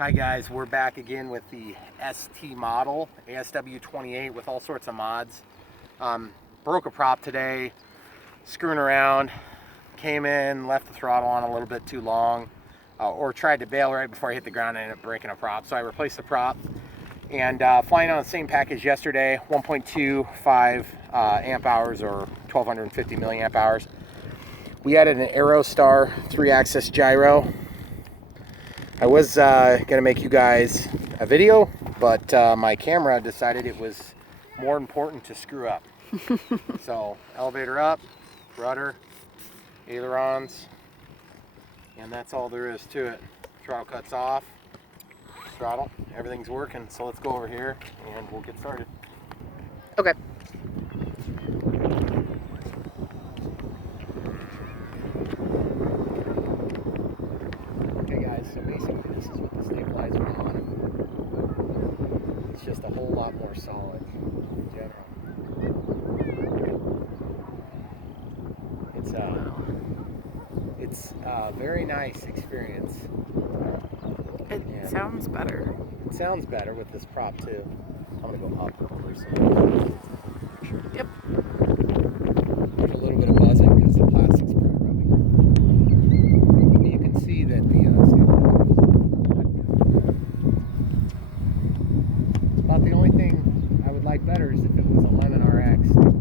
Hi guys, we're back again with the ST model, ASW 28 with all sorts of mods. Broke a prop today, screwing around, came in, left the throttle on a little bit too long, or tried to bail right before I hit the ground and ended up breaking a prop. So I replaced the prop and flying on the same package yesterday, 1.25 amp hours or 1250 milliamp hours. We added an Aerostar 3-axis gyro. I was gonna make you guys a video, but my camera decided it was more important to screw up. So elevator up, rudder, ailerons, and that's all there is to it. Throttle cuts off, throttle, everything's working. So let's go over here and we'll get started. Okay. Okay guys, so basically this is what the stabilizer is on. It's just a whole lot more solid in general. It's a very nice experience. It sounds better. It sounds better with this prop too. I'm gonna go up for some. Yep. There's a little bit of buzzing because the plastic's pretty rubbing. You can see that the stabilizer. About the only thing I would like better is if it was a Lemon RX stabilizer.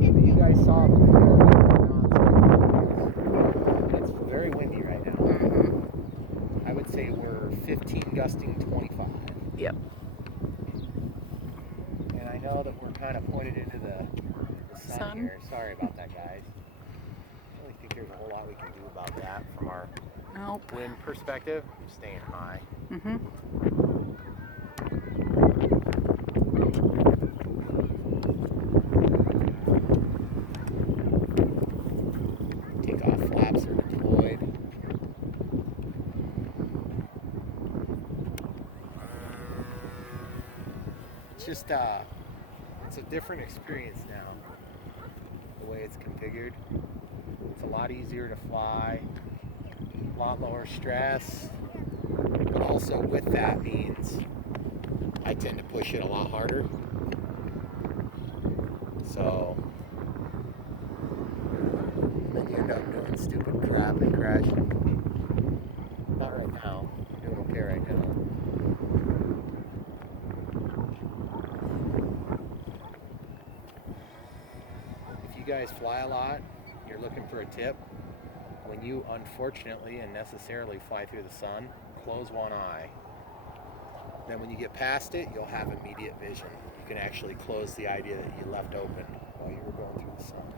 You guys saw it before. It's very windy right now. Mm-hmm. I would say we're 15 gusting 25. Yep. And I know that we're kind of pointed into the sun here. Sorry about that, guys. I don't really think there's a whole lot we can do about that from our wind perspective. I'm staying high. Mm-hmm. Takeoff flaps are deployed. It's just it's a different experience now, the way it's configured. It's a lot easier to fly, a lot lower stress, but also with that means I tend to push it a lot harder. So then you end up doing stupid crap and crashing. Not right now. I'm doing okay right now. If you guys fly a lot, you're looking for a tip. When you unfortunately and necessarily fly through the sun, close one eye. Then when you get past it, you'll have immediate vision. You can actually close the idea that you left open while you were going through the sun.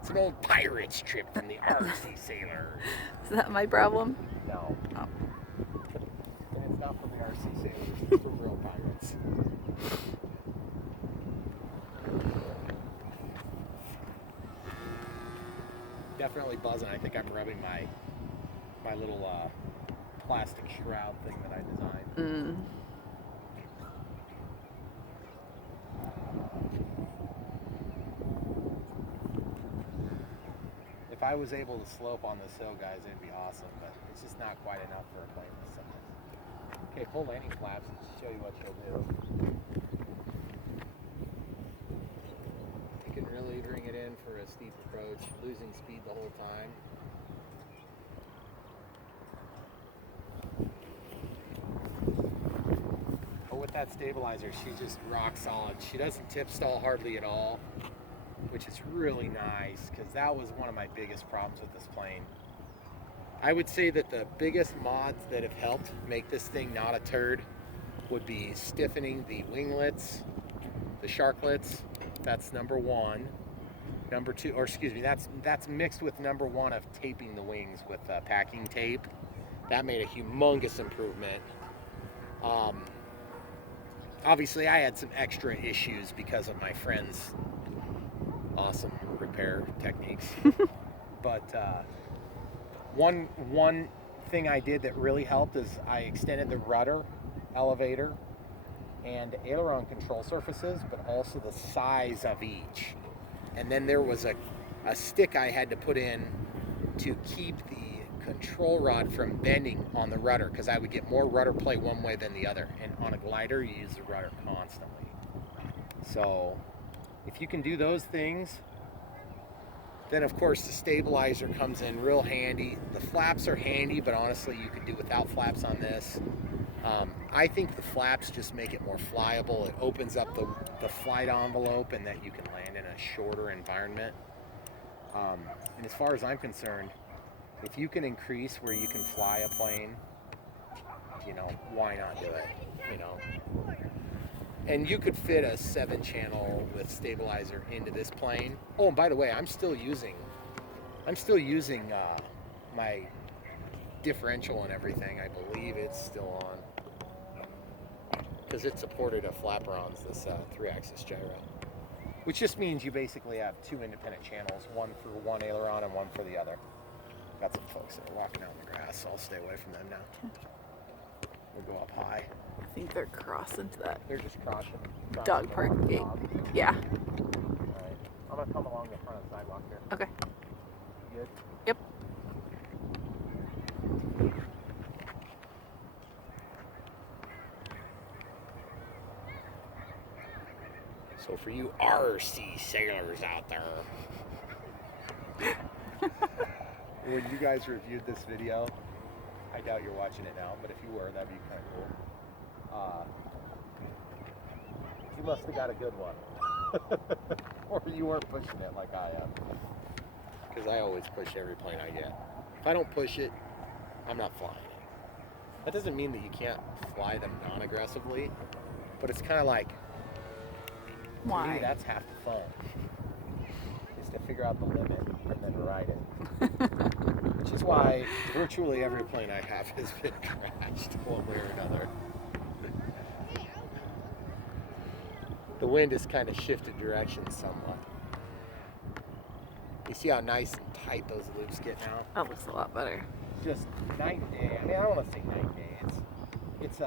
It's an old pirate's trick from the RC sailors. Is that my problem? No. Oh. And it's not from the RC sailors, it's from real pirates. Definitely buzzing. I think I'm rubbing my little plastic shroud thing that I designed. Mm. If I was able to slope on this hill, guys, it'd be awesome, but it's just not quite enough for a plane this size. Okay, full landing flaps and show you what you'll do. You can really bring it in for a steep approach, losing speed the whole time. But with that stabilizer, she's just rock solid. She doesn't tip stall hardly at all, which is really nice because that was one of my biggest problems with this plane. I would say that the biggest mods that have helped make this thing not a turd would be stiffening the winglets, the sharklets. That's number one. Number two, or excuse me, that's mixed with number one of taping the wings with packing tape. That made a humongous improvement. Obviously, I had some extra issues because of my friend's awesome repair techniques. But one thing I did that really helped is I extended the rudder, elevator, and aileron control surfaces, but also the size of each. And then there was a stick I had to put in to keep the control rod from bending on the rudder, because I would get more rudder play one way than the other. And on a glider, you use the rudder constantly. So if you can do those things, then of course the stabilizer comes in real handy. The flaps are handy, but honestly you could do without flaps on this. I think the flaps just make it more flyable. It opens up the flight envelope, and that you can land in a shorter environment. And as far as I'm concerned, if you can increase where you can fly a plane, why not do it, And you could fit a 7-channel with stabilizer into this plane. Oh, and by the way, I'm still using my differential and everything. I believe it's still on, because it supported a flaperons, this 3-axis gyro, which just means you basically have 2 independent channels, one for one aileron and one for the other. Got some folks that are walking out in the grass, so I'll stay away from them now. We'll go up high. I think they're crossing to that They're just crossing dog park gate. Yeah. All right. I'm gonna come along the front of the sidewalk here. Okay. Good. Yep. So for you RC sailors out there, when you guys reviewed this video, I doubt you're watching it now, but if you were, that'd be kind of cool. You must have got a good one. Or you weren't pushing it like I am. Because I always push every plane I get. If I don't push it, I'm not flying it. That doesn't mean that you can't fly them non-aggressively, but it's kind of like, to Why? me, that's half the fun. Is to figure out the limit and then ride it. Which is why virtually every plane I have has been crashed one way or another. The wind has kind of shifted direction somewhat. You see how nice and tight those loops get now? That looks a lot better. Just night and day. I mean, I don't want to say night and day. It's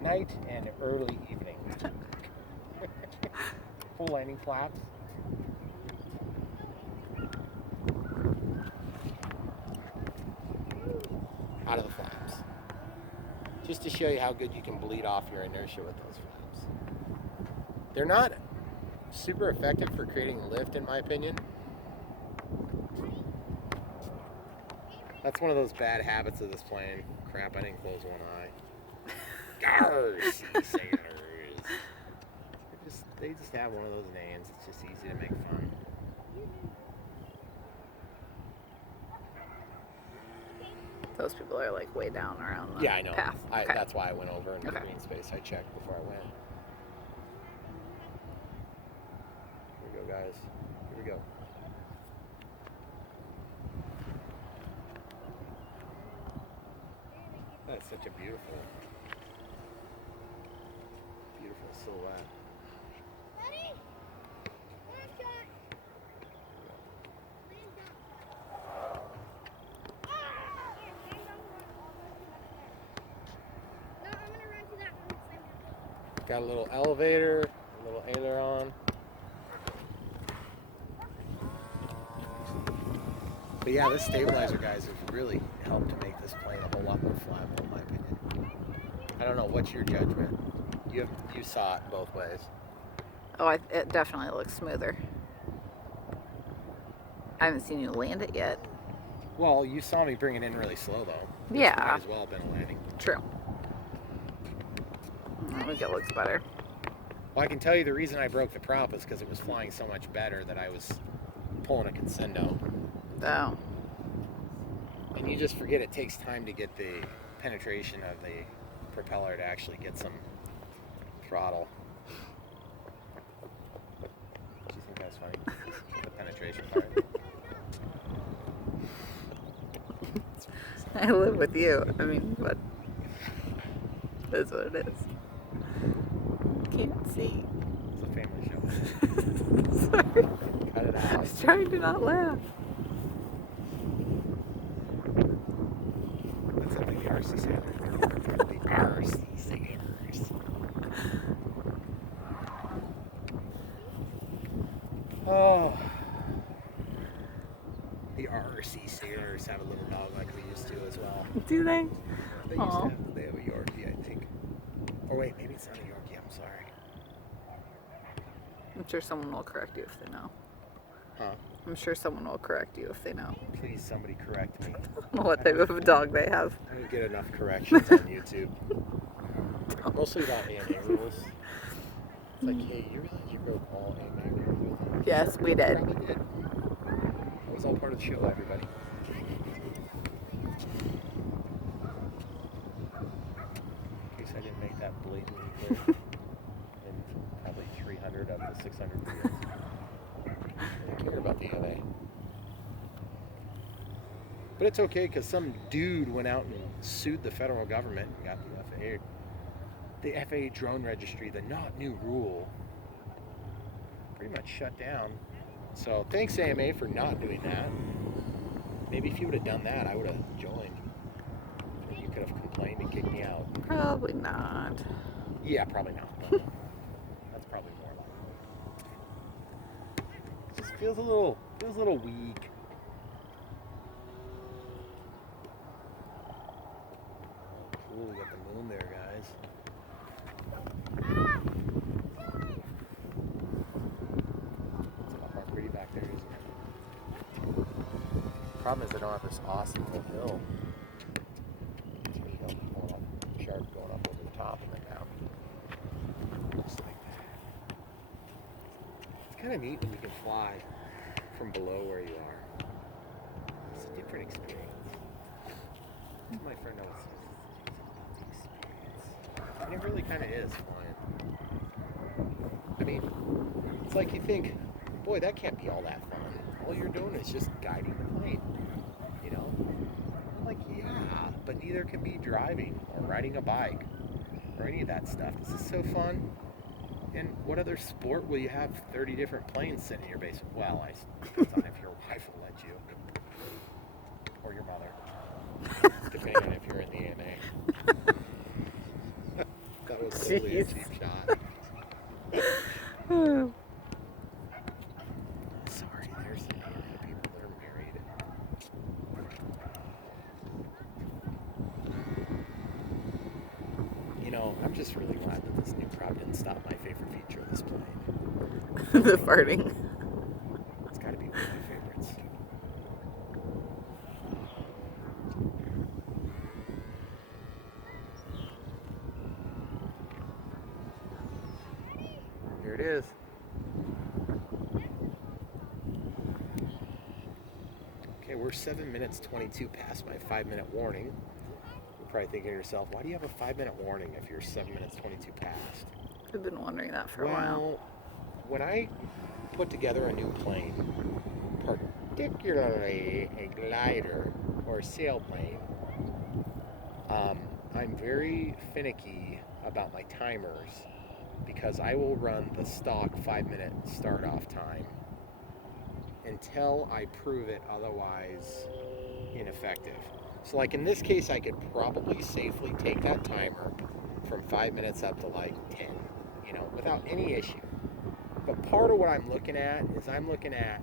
night and early evening. Full landing flaps. Out of the flaps. Just to show you how good you can bleed off your inertia with those flaps. They're not super effective for creating lift, in my opinion. That's one of those bad habits of this plane. Crap, I didn't close one eye. Garrs, sea sailors. They just have one of those names. It's just easy to make fun. Those people are like way down around the Yeah, I know. path. Okay. That's why I went over into the Okay. green space. I checked before I went. Here we go, guys. Here we go. That's such a beautiful, beautiful silhouette. Got a little elevator, a little aileron. But yeah, this stabilizer, guys, has really helped to make this plane a whole lot more flyable, in my opinion. I don't know, what's your judgment? You saw it both ways. Oh, it definitely looks smoother. I haven't seen you land it yet. Well, you saw me bring it in really slow, though. This Yeah. might as well have been a landing. True. I think it looks better. Well, I can tell you the reason I broke the prop is because it was flying so much better that I was pulling a Consendo. Oh. And you just forget it takes time to get the penetration of the propeller to actually get some throttle. Do you think that's funny? The penetration part. I live with you. I mean, but that's what it is. Can't see. It's a family show. Sorry. Cut it I out. was trying to not laugh. That's something the RC sailors do. The RC sailors. Oh. The RC sailors. Do they? They Aw. they have a Yorkie, I think. Or wait, maybe it's not a Yorkie. I'm sorry. I'm sure someone will correct you if they know. Huh? I'm sure someone will correct you if they know Please, somebody correct me. what type of a dog they have. I don't get enough corrections on YouTube. Mostly about AMA rules. It's like, hey, you realize you broke all AMA rules with it? Yes, we did. Probably did. It was all part of the show, everybody. In case I didn't make that blatantly clear. In probably 300 of the 600 videos. I don't care about the AMA. But it's okay because some dude went out and sued the federal government and got the FAA drone registry, the not new rule, pretty much shut down. So thanks AMA for not doing that. Maybe if you would have done that, I would have joined. And you could have complained and kicked me out. Probably not. Yeah, probably not. But that's probably more like it. Just feels a little weak. Cool, we got the moon there, guys. It's a lot pretty back there, isn't it? Problem is I don't have this awesome little hill. Too many hills going up, sharp going up over the top and then down. Just like that. It's kind of neat when you can fly from below where you are. It's a different experience. My friend always says it's an experience. And it really kind of is flying. I mean, it's like you think, boy, that can't be all that fun. All you're doing is just guiding the plane, you know? I'm like, yeah, but neither can be driving or riding a bike or any of that stuff. This is so fun. And what other sport will you have 30 different planes sitting in your base? Well, I depends on if your wife will let you. Or your mother. Depending on if you're in the AMA. That was totally a cheap shot. Sorry, there's some AMA people that are married. You know, I'm just really glad that this new prop didn't stop my favorite feature of this plane. The farting. It's gotta be one of my favorites. Here it is. Okay, we're 7 minutes 22 past my 5-minute warning. You're probably thinking to yourself, why do you have a 5-minute warning if you're 7 minutes 22 past? I've been wondering that for a while. Well, when I put together a new plane, particularly a glider or a sailplane, I'm very finicky about my timers because I will run the stock 5-minute start-off time until I prove it otherwise ineffective. So like in this case, I could probably safely take that timer from 5 minutes up to like 10, you know, without any issue. But part of what I'm looking at is I'm looking at,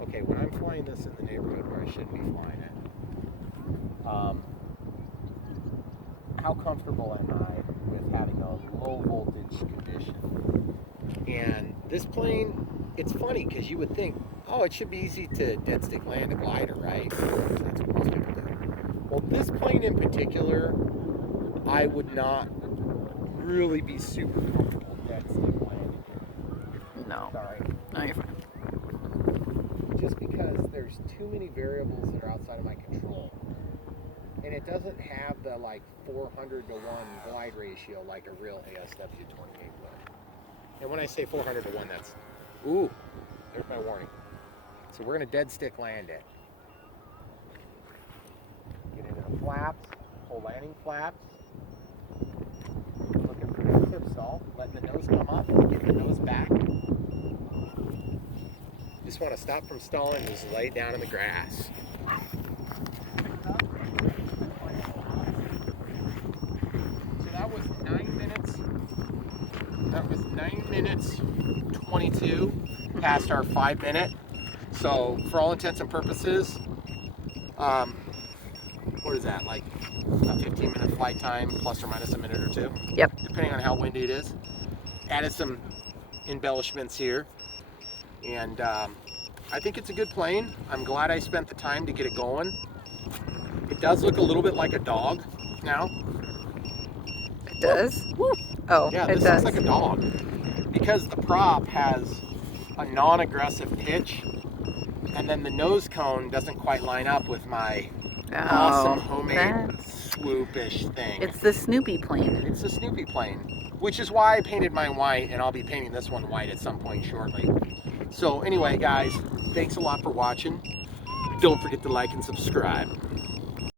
okay, when I'm flying this in the neighborhood where I shouldn't be flying it, how comfortable am I with having a low voltage condition? And this plane, it's funny because you would think, oh, it should be easy to dead stick land a glider, right? That's what most people do. Well, this plane in particular, I would not really be super comfortable dead stick landing here. No. Sorry. No, you're fine. Just because there's too many variables that are outside of my control. And it doesn't have the like 400 to 1 glide ratio like a real ASW 28 would. And when I say 400 to 1, that's, ooh, there's my warning. So we're gonna dead stick land it. Get into the flaps, full landing flaps. Looking for the tip stall, letting the nose come up, getting the nose back. Just want to stop from stalling and just lay down in the grass. So that was 9 minutes. That was 9 minutes 22 past our 5 minute. So for all intents and purposes, we're what is that, like a 15-minute flight time plus or minus a minute or two, Yep. depending on how windy it is. Added some embellishments here, and I think it's a good plane. I'm glad I spent the time to get it going. It does look a little bit like a dog now. It does? Oh, Yeah, it this does. looks like a dog because the prop has a non-aggressive pitch, and then the nose cone doesn't quite line up with my awesome homemade swoopish thing. It's the Snoopy plane. It's the Snoopy plane, which is why I painted mine white, and I'll be painting this one white at some point shortly. So anyway, guys, thanks a lot for watching. Don't forget to like and subscribe.